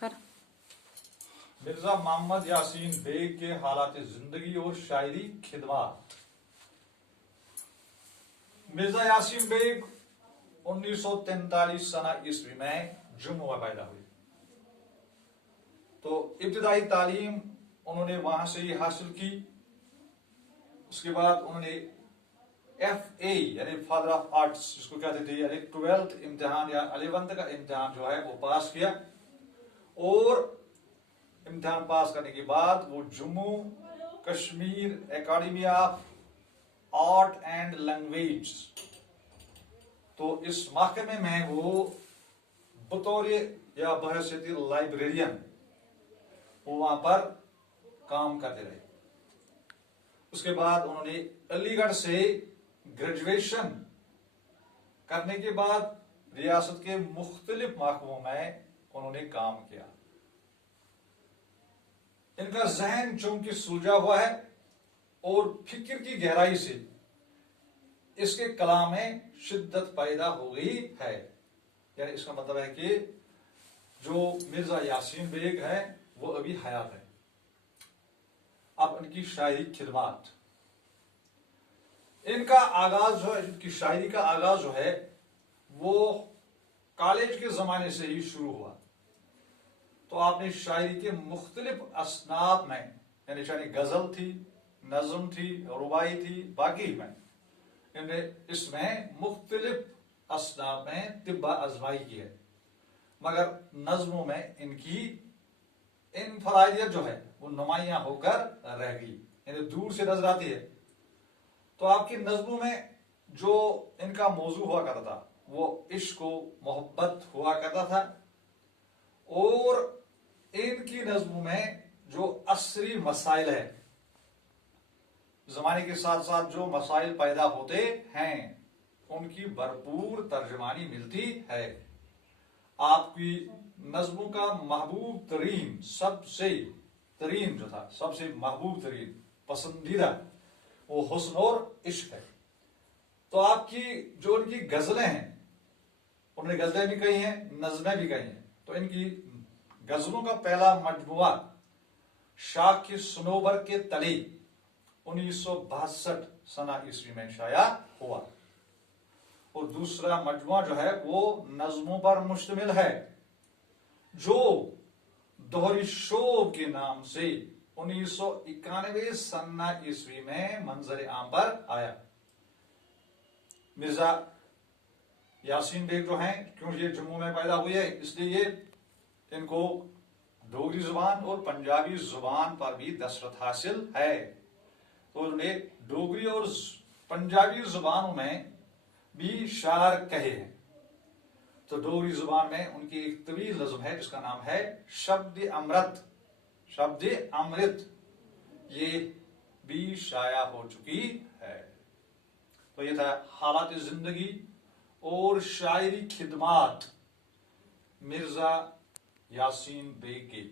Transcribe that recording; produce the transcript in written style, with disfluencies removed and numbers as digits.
کر مرزا محمد یاسین بیگ کے حالات زندگی اور شاعری خدمات۔ مرزا یاسین بیگ 1943 سنہ عیسوی میں جموں میں پیدا ہوئی۔ تو ابتدائی تعلیم انہوں نے وہاں سے ہی حاصل کی۔ اس کے بعد انہوں نے FA یعنی فادر آف آرٹس جس کو کہتے تھے، یعنی 12th امتحان یا 11th کا امتحان جو ہے وہ پاس کیا، اور امتحان پاس کرنے کے بعد وہ Jammu Kashmir academy of art and language, تو اس محکمے میں وہ بطور یا بحیثیت لائبریرین وہ وہاں پر کام کرتے رہے۔ اس کے بعد انہوں نے علی گڑھ سے گریجویشن کرنے کے بعد ریاست کے مختلف محکموں میں انہوں نے کام کیا۔ ان کا ذہن چونکہ سلجھا ہوا ہے اور فکر کی گہرائی سے اس کے کلام میں شدت پیدا ہو گئی ہے، یعنی اس کا مطلب ہے کہ جو مرزا یاسین بیگ ہے وہ ابھی حیات ہے۔ اب ان کی شاعری خدمات، ان کا آغاز جو ہے، ان کی شاعری کا آغاز جو ہے وہ کالج کے زمانے سے ہی شروع ہوا۔ تو آپ نے شاعری کے مختلف اصناف میں، یعنی چاہے غزل تھی، نظم تھی، رباعی تھی، باقی میں اس میں مختلف اصناف میں طبع آزمائی کی ہے، مگر نظموں میں ان کی انفرادیت جو ہے وہ نمایاں ہو کر رہ گئی، یعنی دور سے نظر آتی ہے۔ تو آپ کی نظموں میں جو ان کا موضوع ہوا کرتا تھا وہ عشق و محبت ہوا کرتا تھا، اور ان کی نظموں میں جو عصری مسائل ہے، زمانے کے ساتھ ساتھ جو مسائل پیدا ہوتے ہیں ان کی بھرپور ترجمانی ملتی ہے۔ آپ کی نظموں کا محبوب ترین، سب سے ترین جو تھا، سب سے محبوب ترین پسندیدہ وہ حسن اور عشق ہے۔ تو آپ کی جو ان کی غزلیں ہیں، انہوں نے غزلیں بھی کہی ہیں، نظمیں بھی کہی ہیں، تو ان کی غزلوں کا پہلا مجموعہ شاخ کے صنوبر کے تلے 1962 سنہ عیسوی میں شائع ہوا، اور دوسرا مجموعہ جو ہے وہ نظموں پر مشتمل ہے جو دوہری شوب کے نام سے 1991 سنہ عیسوی میں منظر عام پر آیا۔ مرزا یاسین بیگ جو ہیں، کیوں یہ جموں میں پیدا ہوئے ہیں، اس لیے ان کو ڈوگری زبان اور پنجابی زبان پر بھی دسترس حاصل ہے، تو انہوں نے ڈوگری اور پنجابی زبانوں میں بھی شعر کہے ہیں۔ تو ڈوگری زبان میں ان کی ایک طویل نظم ہے جس کا نام ہے شبد امرت، شبد امرت، یہ بھی شائع ہو چکی ہے۔ تو یہ تھا حالات زندگی اور شاعری خدمات مرزا یاسین بیگ کی۔